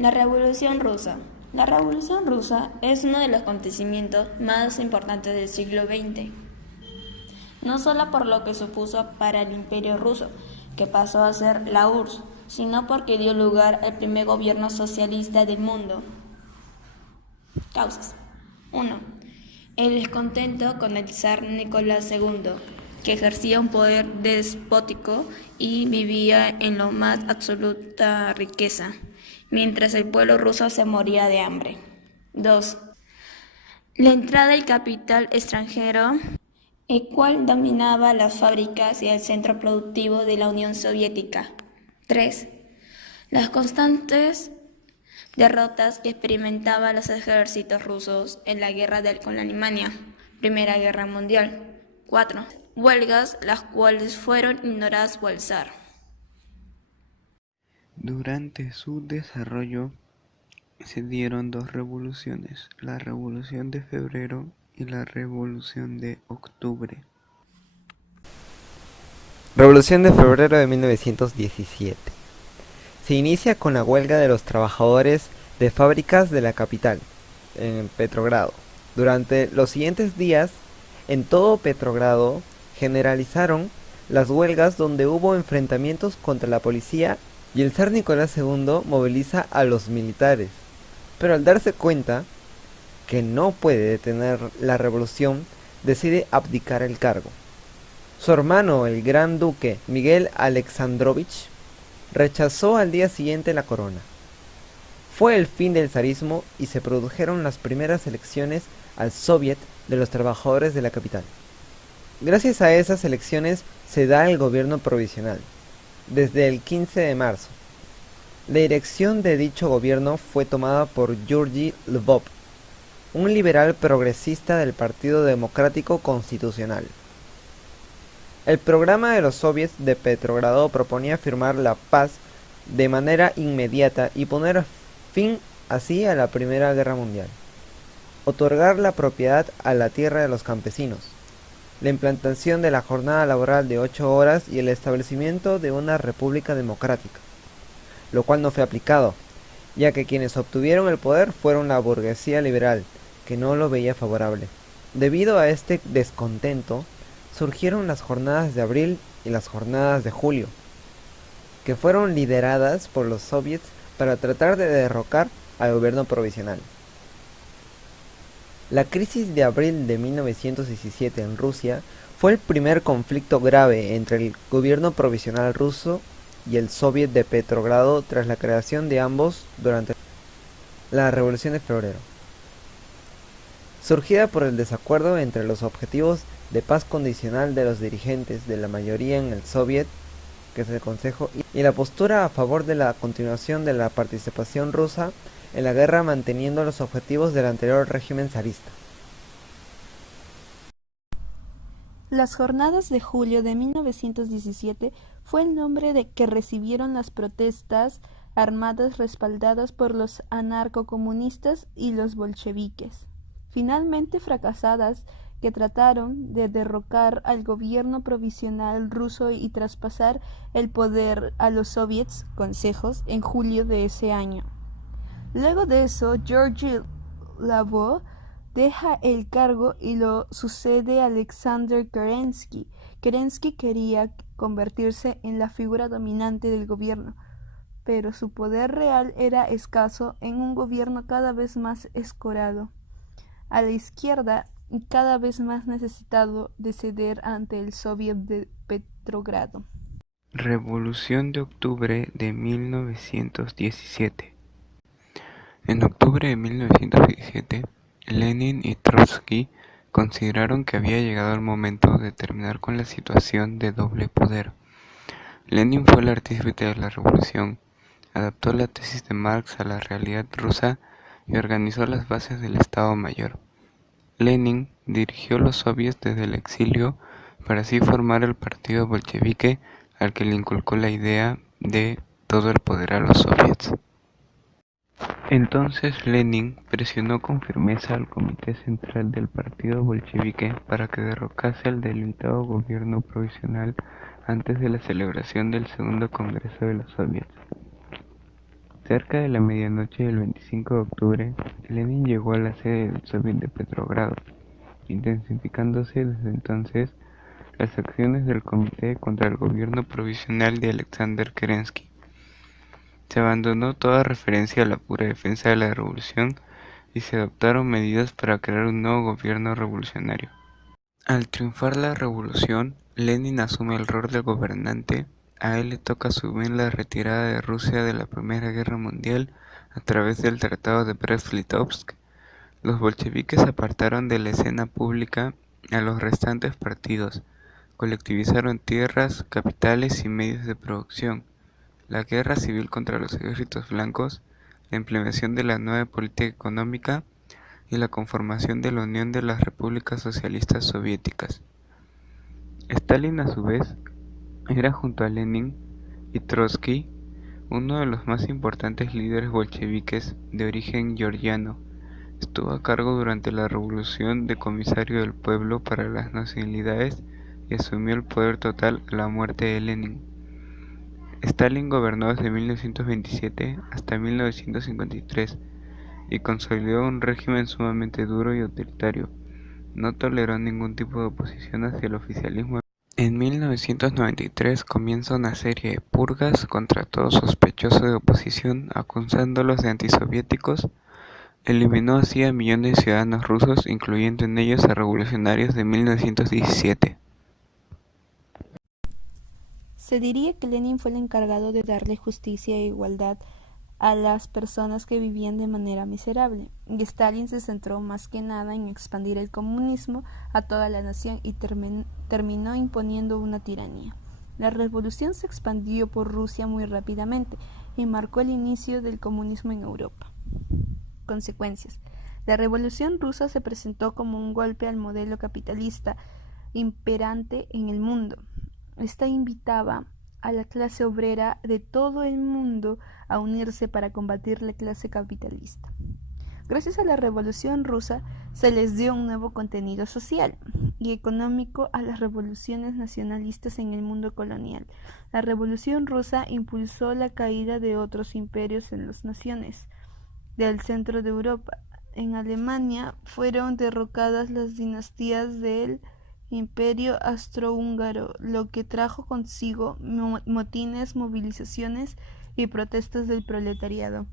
La Revolución Rusa. La Revolución Rusa es uno de los acontecimientos más importantes del siglo XX, no solo por lo que supuso para el Imperio ruso, que pasó a ser la URSS, sino porque dio lugar al primer gobierno socialista del mundo. Causas. 1. El descontento con el zar Nicolás II, que ejercía un poder despótico y vivía en la más absoluta riqueza, mientras el pueblo ruso se moría de hambre. 2. La entrada del capital extranjero, el cual dominaba las fábricas y el centro productivo de la Unión Soviética. 3. Las constantes derrotas que experimentaban los ejércitos rusos en la guerra con la Alemania, Primera Guerra Mundial. 4. Huelgas, las cuales fueron ignoradas por el zar. Durante su desarrollo se dieron dos revoluciones, la Revolución de Febrero y la Revolución de Octubre. Revolución de febrero de 1917. Se inicia con la huelga de los trabajadores de fábricas de la capital, en Petrogrado. Durante los siguientes días, en todo Petrogrado, generalizaron las huelgas donde hubo enfrentamientos contra la policía y el zar Nicolás II moviliza a los militares. Pero al darse cuenta que no puede detener la revolución, decide abdicar el cargo. Su hermano, el gran duque Miguel Alexandrovich, rechazó al día siguiente la corona. Fue el fin del zarismo y se produjeron las primeras elecciones al Soviet de los trabajadores de la capital. Gracias a esas elecciones se da el gobierno provisional, desde el 15 de marzo. La dirección de dicho gobierno fue tomada por Yuri Lvov, un liberal progresista del Partido Democrático Constitucional. El programa de los soviets de Petrogrado proponía firmar la paz de manera inmediata y poner fin así a la Primera Guerra Mundial. Otorgar la propiedad a la tierra de los campesinos, la implantación de la jornada laboral de 8 horas y el establecimiento de una república democrática, lo cual no fue aplicado, ya que quienes obtuvieron el poder fueron la burguesía liberal, que no lo veía favorable. Debido a este descontento, surgieron las jornadas de abril y las jornadas de julio, que fueron lideradas por los soviets para tratar de derrocar al gobierno provisional. La crisis de abril de 1917 en Rusia fue el primer conflicto grave entre el gobierno provisional ruso y el soviet de Petrogrado tras la creación de ambos durante la Revolución de Febrero, surgida por el desacuerdo entre los objetivos de paz condicional de los dirigentes de la mayoría en el Soviet, que es el Consejo, y la postura a favor de la continuación de la participación rusa en la guerra manteniendo los objetivos del anterior régimen zarista. Las jornadas de julio de 1917 fue el nombre que recibieron las protestas armadas respaldadas por los anarcocomunistas y los bolcheviques, finalmente fracasadas, que trataron de derrocar al gobierno provisional ruso y traspasar el poder a los soviets, consejos, en julio de ese año. Luego de eso, Georgy Lavaux deja el cargo y lo sucede Alexander Kerensky. Kerensky quería convertirse en la figura dominante del gobierno, pero su poder real era escaso en un gobierno cada vez más escorado a la izquierda y cada vez más necesitado de ceder ante el Soviet de Petrogrado. Revolución de Octubre de 1917. En octubre de 1917, Lenin y Trotsky consideraron que había llegado el momento de terminar con la situación de doble poder. Lenin fue el artífice de la revolución, adaptó la tesis de Marx a la realidad rusa y organizó las bases del Estado Mayor. Lenin dirigió los soviets desde el exilio para así formar el partido bolchevique al que le inculcó la idea de todo el poder a los soviets. Entonces Lenin presionó con firmeza al Comité Central del Partido Bolchevique para que derrocase al debilitado gobierno provisional antes de la celebración del Segundo Congreso de los Soviets. Cerca de la medianoche del 25 de octubre, Lenin llegó a la sede del Soviet de Petrogrado, intensificándose desde entonces las acciones del Comité contra el Gobierno Provisional de Alexander Kerensky. Se abandonó toda referencia a la pura defensa de la revolución y se adoptaron medidas para crear un nuevo gobierno revolucionario. Al triunfar la revolución, Lenin asume el rol de gobernante. A él le toca asumir la retirada de Rusia de la Primera Guerra Mundial a través del Tratado de Brest-Litovsk. Los bolcheviques apartaron de la escena pública a los restantes partidos, colectivizaron tierras, capitales y medios de producción. La guerra civil contra los ejércitos blancos, la implementación de la nueva política económica y la conformación de la Unión de las Repúblicas Socialistas Soviéticas. Stalin, a su vez, era junto a Lenin y Trotsky uno de los más importantes líderes bolcheviques de origen georgiano. Estuvo a cargo durante la revolución de comisario del pueblo para las nacionalidades y asumió el poder total a la muerte de Lenin. Stalin gobernó desde 1927 hasta 1953 y consolidó un régimen sumamente duro y autoritario. No toleró ningún tipo de oposición hacia el oficialismo. En 1993 comienza una serie de purgas contra todo sospechoso de oposición, acusándolos de antisoviéticos. Eliminó así a millones de ciudadanos rusos, incluyendo en ellos a revolucionarios de 1917. Se diría que Lenin fue el encargado de darle justicia e igualdad a las personas que vivían de manera miserable, y Stalin se centró más que nada en expandir el comunismo a toda la nación y terminó imponiendo una tiranía. La revolución se expandió por Rusia muy rápidamente y marcó el inicio del comunismo en Europa. Consecuencias. La revolución rusa se presentó como un golpe al modelo capitalista imperante en el mundo. Esta invitaba a la clase obrera de todo el mundo a unirse para combatir la clase capitalista. Gracias a la Revolución Rusa se les dio un nuevo contenido social y económico a las revoluciones nacionalistas en el mundo colonial. La Revolución Rusa impulsó la caída de otros imperios en las naciones del centro de Europa. En Alemania fueron derrocadas las dinastías del Imperio Austrohúngaro, lo que trajo consigo motines, movilizaciones y protestas del proletariado.